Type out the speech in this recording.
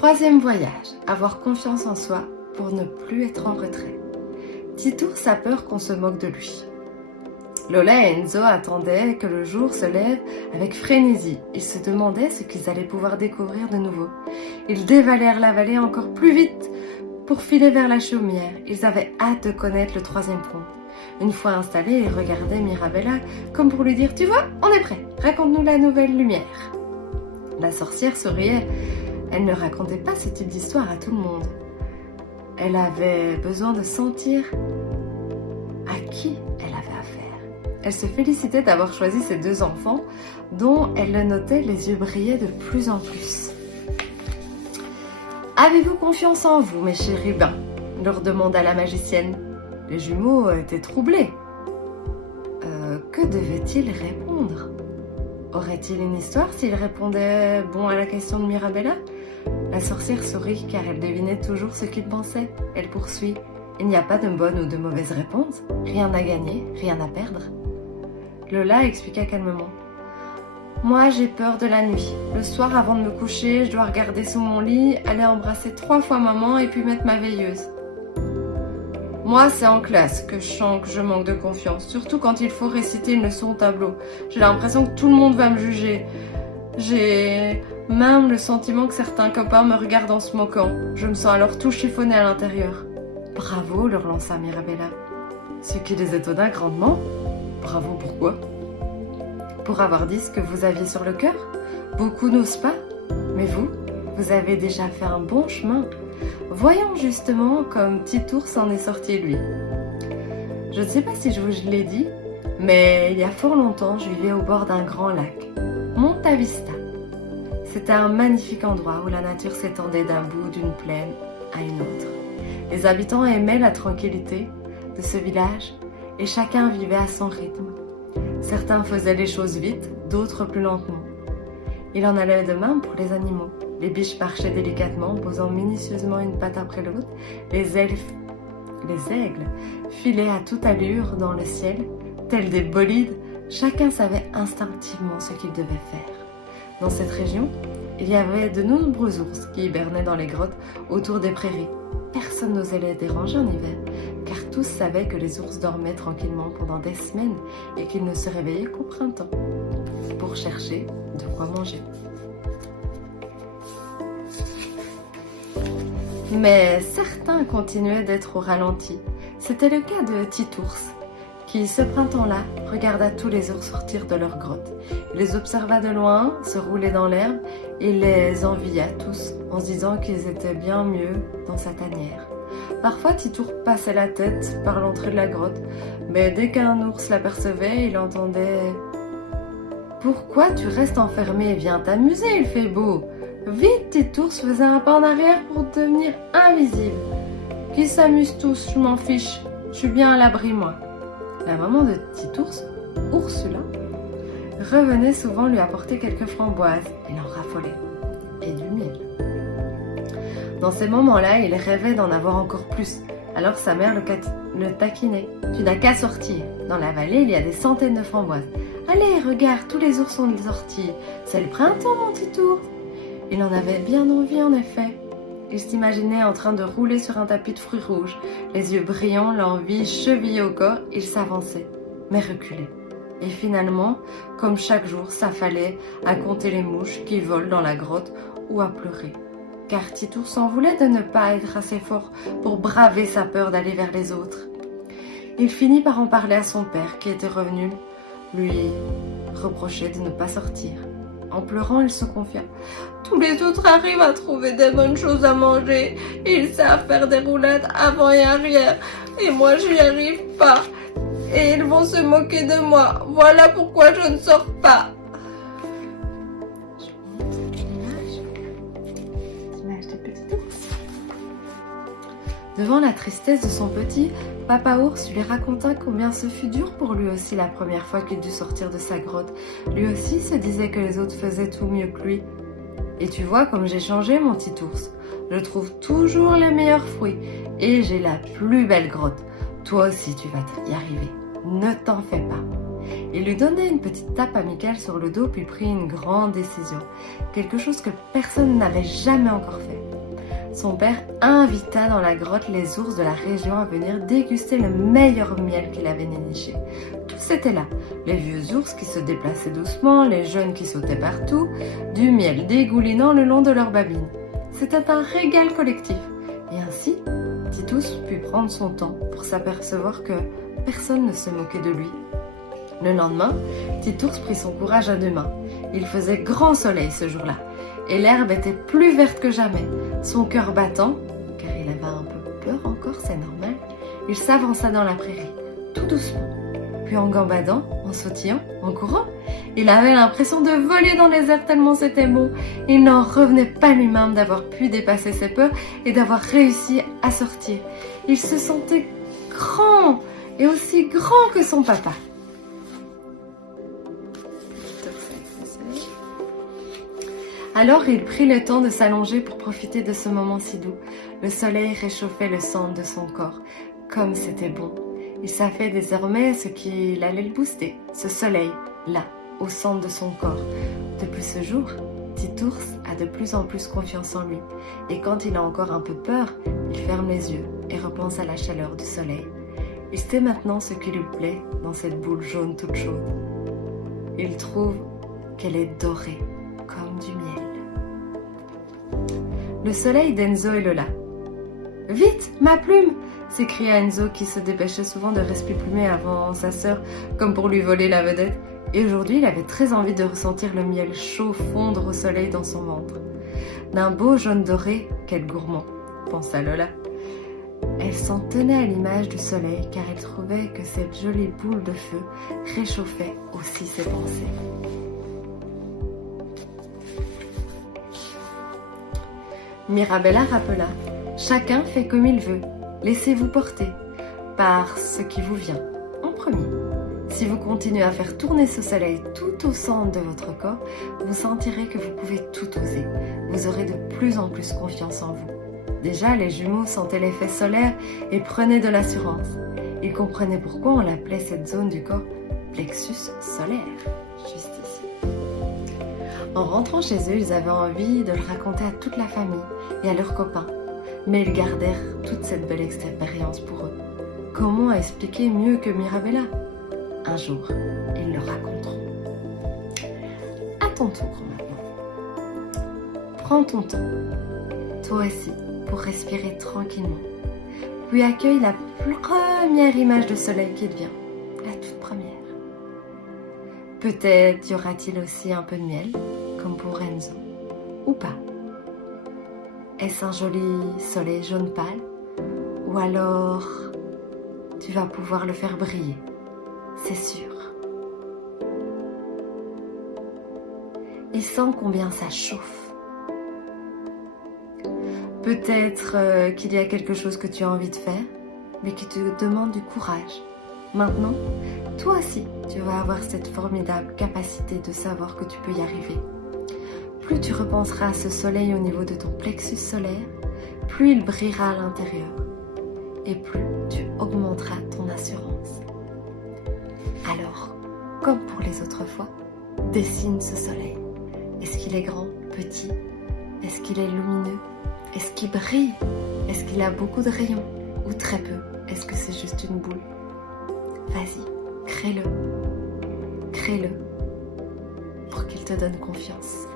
Troisième voyage, avoir confiance en soi pour ne plus être en retrait. Titours a peur qu'on se moque de lui. Lola et Enzo attendaient que le jour se lève avec frénésie. Ils se demandaient ce qu'ils allaient pouvoir découvrir de nouveau. Ils dévalèrent la vallée encore plus vite pour filer vers la chaumière. Ils avaient hâte de connaître le troisième pont. Une fois installés, ils regardaient Mirabella comme pour lui dire « Tu vois, on est prêt, raconte-nous la nouvelle lumière ». La sorcière souriait. Elle ne racontait pas ce type d'histoire à tout le monde. Elle avait besoin de sentir à qui elle avait affaire. Elle se félicitait d'avoir choisi ces deux enfants dont elle le notait, les yeux brillaient de plus en plus. « Avez-vous confiance en vous, mes chérubins ?» leur demanda la magicienne. Les jumeaux étaient troublés. Que devaient-ils répondre? Aurait-il une histoire s'ils répondaient bon à la question de Mirabella? La sorcière sourit car elle devinait toujours ce qu'il pensait. Elle poursuit. Il n'y a pas de bonne ou de mauvaise réponse. Rien à gagner, rien à perdre. Lola expliqua calmement. Moi, j'ai peur de la nuit. Le soir, avant de me coucher, je dois regarder sous mon lit, aller embrasser 3 fois maman et puis mettre ma veilleuse. Moi, c'est en classe que je sens que je manque de confiance, surtout quand il faut réciter une leçon au tableau. J'ai l'impression que tout le monde va me juger. J'ai même le sentiment que certains copains me regardent en se moquant. Je me sens alors tout chiffonné à l'intérieur. Bravo, leur lança Mirabella. Ce qui les étonna grandement. Bravo, pourquoi? Pour avoir dit ce que vous aviez sur le cœur? Beaucoup n'osent pas. Mais vous avez déjà fait un bon chemin. Voyons justement comme Titours s'en est sorti lui. Je ne sais pas si je vous l'ai dit, mais il y a fort longtemps, je vivais au bord d'un grand lac, Monta Vista. C'était un magnifique endroit où la nature s'étendait d'un bout d'une plaine à une autre. Les habitants aimaient la tranquillité de ce village et chacun vivait à son rythme. Certains faisaient les choses vite, d'autres plus lentement. Il en allait de même pour les animaux. Les biches marchaient délicatement, posant minutieusement une patte après l'autre. Les aigles filaient à toute allure dans le ciel, tels des bolides. Chacun savait instinctivement ce qu'il devait faire. Dans cette région, il y avait de nombreux ours qui hibernaient dans les grottes autour des prairies. Personne n'osait les déranger en hiver, car tous savaient que les ours dormaient tranquillement pendant des semaines et qu'ils ne se réveillaient qu'au printemps pour chercher de quoi manger. Mais certains continuaient d'être au ralenti. C'était le cas de Titours, qui, ce printemps-là, regarda tous les ours sortir de leur grotte. Il les observa de loin, se rouler dans l'herbe, et les envia tous, en se disant qu'ils étaient bien mieux dans sa tanière. Parfois, Titours passait la tête par l'entrée de la grotte, mais dès qu'un ours l'apercevait, il entendait « Pourquoi tu restes enfermé? Viens t'amuser, il fait beau !» Vite, Titours faisait un pas en arrière pour devenir invisible. Qu'ils s'amusent tous, je m'en fiche. Je suis bien à l'abri, moi. La maman de Titours, Ursula, revenait souvent lui apporter quelques framboises. Il en raffolait. Et du miel. Dans ces moments-là, il rêvait d'en avoir encore plus. Alors sa mère le taquinait. Tu n'as qu'à sortir. Dans la vallée, il y a des centaines de framboises. Allez, regarde, tous les ours sont sortis. C'est le printemps, mon Titours. Il en avait bien envie, en effet. Il s'imaginait en train de rouler sur un tapis de fruits rouges. Les yeux brillants, l'envie chevillée au corps, il s'avançait, mais reculait. Et finalement, comme chaque jour, s'affalait à compter les mouches qui volent dans la grotte ou à pleurer. Car Titours s'en voulait de ne pas être assez fort pour braver sa peur d'aller vers les autres. Il finit par en parler à son père, qui était revenu lui reprocher de ne pas sortir. En pleurant, il se confia. Tous les autres arrivent à trouver des bonnes choses à manger. Ils savent faire des roulades avant et arrière. Et moi, je n'y arrive pas. Et ils vont se moquer de moi. Voilà pourquoi je ne sors pas. Je montre l'image de petit ours. Devant la tristesse de son petit, Papa Ours lui raconta combien ce fut dur pour lui aussi la première fois qu'il dut sortir de sa grotte. Lui aussi se disait que les autres faisaient tout mieux que lui. Et tu vois comme j'ai changé, mon petit ours. Je trouve toujours les meilleurs fruits et j'ai la plus belle grotte. Toi aussi, tu vas y arriver. Ne t'en fais pas. Il lui donnait une petite tape amicale sur le dos puis prit une grande décision. Quelque chose que personne n'avait jamais encore fait. son père invita dans la grotte les ours de la région à venir déguster le meilleur miel qu'il avait niché. Tous étaient là, les vieux ours qui se déplaçaient doucement, les jeunes qui sautaient partout, du miel dégoulinant le long de leurs babines. C'était un régal collectif, et ainsi, Titus put prendre son temps pour s'apercevoir que personne ne se moquait de lui. Le lendemain, Titus prit son courage à deux mains. Il faisait grand soleil ce jour-là, et l'herbe était plus verte que jamais. Son cœur battant, car il avait un peu peur encore, c'est normal, il s'avança dans la prairie, tout doucement. Puis en gambadant, en sautillant, en courant, il avait l'impression de voler dans les airs tellement c'était beau. Il n'en revenait pas lui-même d'avoir pu dépasser ses peurs et d'avoir réussi à sortir. Il se sentait grand, et aussi grand que son papa. Alors il prit le temps de s'allonger pour profiter de ce moment si doux. Le soleil réchauffait le centre de son corps. Comme c'était bon. Il savait désormais ce qu'il allait le booster, ce soleil, là, au centre de son corps. Depuis ce jour, Titus a de plus en plus confiance en lui. Et quand il a encore un peu peur, il ferme les yeux et repense à la chaleur du soleil. Il sait maintenant ce qui lui plaît dans cette boule jaune toute chaude. Il trouve qu'elle est dorée, comme du miel. Le soleil d'Enzo est là. « Vite, ma plume !» s'écria Enzo qui se dépêchait souvent de rester plumé avant sa sœur, comme pour lui voler la vedette. Et aujourd'hui, il avait très envie de ressentir le miel chaud fondre au soleil dans son ventre. D'un beau jaune doré, quel gourmand, pensa Lola. Elle s'en tenait à l'image du soleil car elle trouvait que cette jolie boule de feu réchauffait aussi ses pensées. Mirabella rappela « Chacun fait comme il veut, laissez-vous porter par ce qui vous vient en premier. Si vous continuez à faire tourner ce soleil tout au centre de votre corps, vous sentirez que vous pouvez tout oser. Vous aurez de plus en plus confiance en vous. » Déjà, les jumeaux sentaient l'effet solaire et prenaient de l'assurance. Ils comprenaient pourquoi on l'appelait cette zone du corps plexus solaire, juste ici. En rentrant chez eux, ils avaient envie de le raconter à toute la famille et à leurs copains. Mais ils gardèrent toute cette belle expérience pour eux. Comment expliquer mieux que Mirabella ? Un jour, ils le raconteront. À ton tour maintenant. Prends ton temps, toi aussi, pour respirer tranquillement. Puis accueille la première image de soleil qui te vient, la toute première. Peut-être y aura-t-il aussi un peu de miel, comme pour Enzo, ou pas. Est-ce un joli soleil jaune pâle, ou alors tu vas pouvoir le faire briller, c'est sûr. Et sens combien ça chauffe. Peut-être qu'il y a quelque chose que tu as envie de faire, mais qui te demande du courage. Maintenant, toi aussi, tu vas avoir cette formidable capacité de savoir que tu peux y arriver. Plus tu repenseras à ce soleil au niveau de ton plexus solaire, plus il brillera à l'intérieur et plus tu augmenteras ton assurance. Alors, comme pour les autres fois, dessine ce soleil. Est-ce qu'il est grand, petit? Est-ce qu'il est lumineux? Est-ce qu'il brille? Est-ce qu'il a beaucoup de rayons? Ou très peu? Est-ce que c'est juste une boule? Vas-y, crée-le. Crée-le pour qu'il te donne confiance.